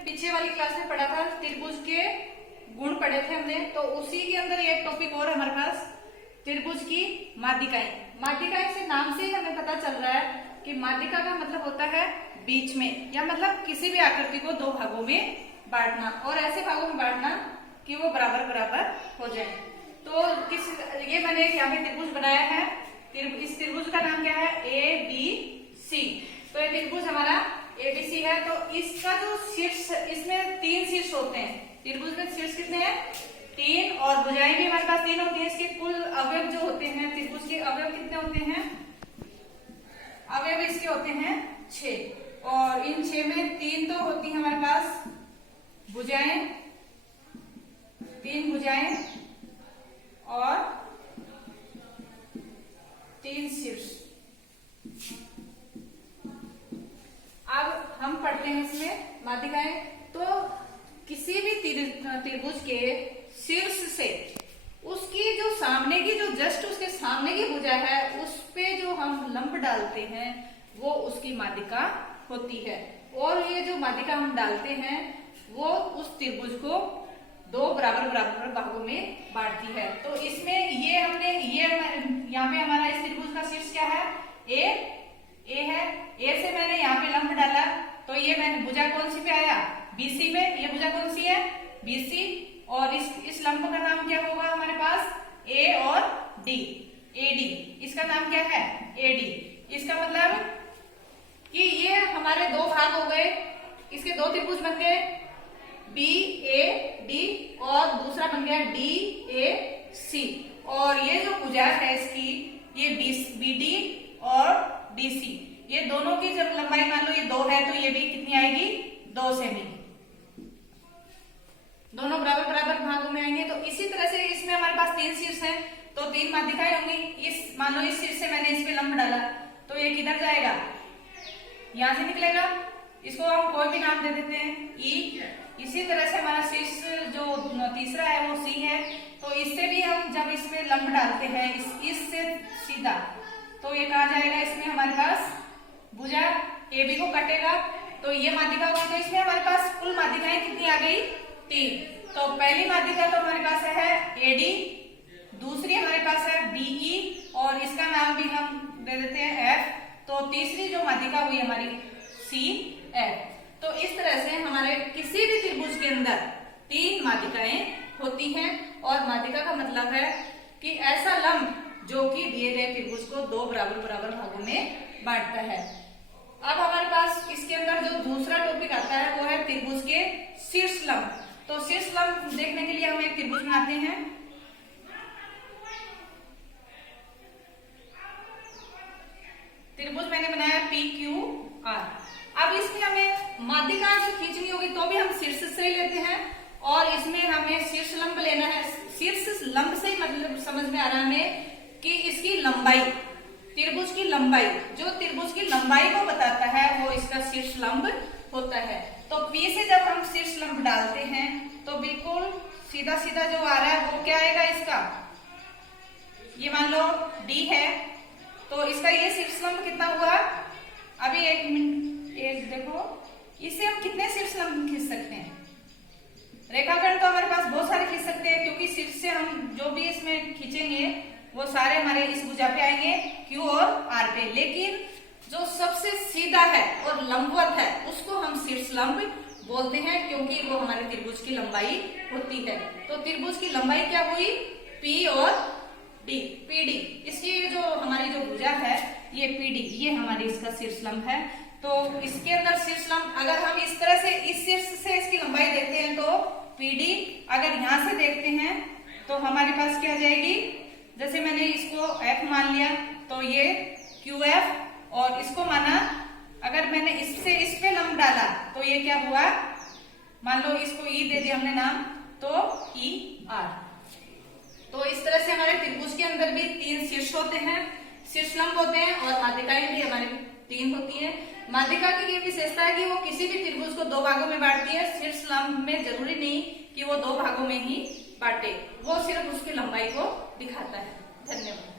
पीछे वाली क्लास में पढ़ा था, त्रिभुज के गुण पढ़े थे हमने, तो उसी के अंदर एक टॉपिक और है हमारे पास, त्रिभुज की माध्यिकाएं। माध्यिकाएं से नाम से ही हमें पता चल रहा है कि माध्यिका का मतलब होता है बीच में, या मतलब किसी भी आकृति को दो भागों में बांटना, और ऐसे भागों में बांटना कि वो बराबर बराबर हो जाए। तो ये मैंने यहाँ पे त्रिभुज बनाया है, इस त्रिभुज का नाम क्या है, ए बी सी। तो ये त्रिभुज हमारा एबीसी है। तो इसका जो शीर्ष, इसमें 3 शीर्ष होते हैं। त्रिभुज में शीर्ष कितने हैं, 3, और भुजाएं भी हमारे पास 3 होती है। इसके कुल अवयव जो होते हैं, त्रिभुज के अवयव कितने होते हैं, अवयव इसके होते हैं 6, और इन 6 में 3 तो होती है हमारे पास भुजाएं, 3 भुजाएं और 3 शीर्ष। अब हम पढ़ते हैं इसमें माध्यिकाएं। तो किसी भी त्रिभुज के शीर्ष से उसकी जो सामने की, जो जस्ट उसके सामने की भुजा है, उस पे जो हम लंब डालते हैं वो उसकी माध्यिका होती है। और ये जो माध्यिका हम डालते हैं वो उस त्रिभुज को 2 बराबर बराबर भागों में बांटती है। तो इसमें ये हमने यहाँ पे हमारा इस त्रिभुज का शीर्ष क्या है, ए है। ए से मैंने यहाँ पे लंब डाला, तो ये मैंने भुजा कौन सी पे आया, बीसी में। ये भुजा कौन सी है, बीसी। और इस लंब का नाम क्या होगा हमारे पास, ए और डी, एडी। इसका नाम क्या है, एडी। इसका मतलब कि ये हमारे 2 भाग हो गए, इसके 2 त्रिभुज बन गए, बी ए डी, और दूसरा बन गया डी ए सी। और ये जो भुजा है इसकी, ये बी डी और डीसी, ये दोनों की जब लंबाई मान लो ये 2 है, तो ये भी कितनी आएगी, 2 सेमी। दोनों बराबर बराबर भागों में आएंगे। तो इसी तरह से इसमें हमारे पास 3 शीर्ष हैं, तो 3 माध्यिकाएं होंगी। इस मान लो इस शीर्ष से मैंने इस पे लंब डाला, तो ये किधर जाएगा, यहां से निकलेगा। इसको हम कोई भी नाम दे देते हैं, ई। इसी तरह से हमारा शीर्ष जो तीसरा है वो सी है। तो इससे भी हम जब इसमें लंब डालते हैं इससे सीधा, तो ये कहा जाएगा, इसमें हमारे पास भुजा ए बी को कटेगा, तो ये माध्यिका होगी। तो इसमें हमारे पास कुल माध्यिकाएं कितनी आ गई, 3। तो पहली माध्यिका तो हमारे पास है एडी, दूसरी हमारे पास है बीई, और इसका नाम भी हम दे देते हैं एफ। तो तीसरी जो माध्यिका हुई हमारी सी एफ। तो इस तरह से हमारे किसी भी त्रिभुज के अंदर 3 माध्यिकाएं होती हैं, और माध्यिका का मतलब है कि ऐसा लंब जो कि दिए गए त्रिभुज को 2 बराबर बराबर भागों में बांटता है। अब हमारे पास इसके अंदर जो दूसरा टॉपिक आता है वो है त्रिभुज के शीर्ष लंब। तो शीर्ष लंब देखने के लिए हम एक त्रिभुज बनाते हैं। त्रिभुज मैंने बनाया पी क्यू आर। अब इसमें हमें माध्यिका जो खींचनी होगी तो भी हम शीर्ष से ही लेते हैं, और इसमें हमें शीर्ष लंब लेना है। शीर्ष लंब से मतलब समझ में आ रहा है हमें कि इसकी लंबाई, त्रिभुज की लंबाई, जो त्रिभुज की लंबाई को बताता है वो इसका शीर्ष लंब होता है। तो P से जब हम शीर्ष लंब डालते हैं तो बिल्कुल सीधा सीधा जो आ रहा है वो क्या आएगा, इसका ये मान लो D है, तो इसका ये शीर्ष लंब कितना हुआ। अभी एक मिनट, एक देखो, इससे हम कितने शीर्ष लंब खींच सकते हैं। रेखाखंड तो हमारे पास बहुत सारे खींच सकते हैं, क्योंकि शीर्ष से हम जो भी इसमें खींचेंगे वो सारे हमारे इस भुजा पे आएंगे, क्यू और आर पे। लेकिन जो सबसे सीधा है और लंबवत है उसको हम शीर्ष लंब बोलते हैं, क्योंकि वो हमारे त्रिभुज की लंबाई होती है। तो त्रिभुज की लंबाई क्या हुई, पी और डी, पीडी। इसकी जो हमारी जो भुजा है ये पीडी, ये हमारी इसका शीर्ष लंब है। तो इसके अंदर शीर्ष लंब, अगर हम इस तरह से इस शीर्ष से इसकी लंबाई देखते हैं तो पीडी, अगर यहां से देखते हैं तो हमारे पास क्या आ जाएगी, जैसे मैंने इसको F मान लिया तो ये QF, और इसको माना, अगर मैंने इससे इस पे लंब डाला तो ये क्या हुआ, मान लो इसको E दे दिया हमने नाम, तो ER। तो इस तरह से हमारे त्रिभुज के अंदर भी 3 शीर्ष होते हैं, शीर्ष लंब होते हैं, और माध्यिकाएं भी हमारे 3 होती है। माध्यिका की ये विशेषता है कि वो किसी भी त्रिभुज को 2 भागों में बांटती है। शीर्ष लंब में जरूरी नहीं कि वो 2 भागों में ही बांटे, वो सिर्फ उसकी लंबाई को दिखाता है। धन्यवाद।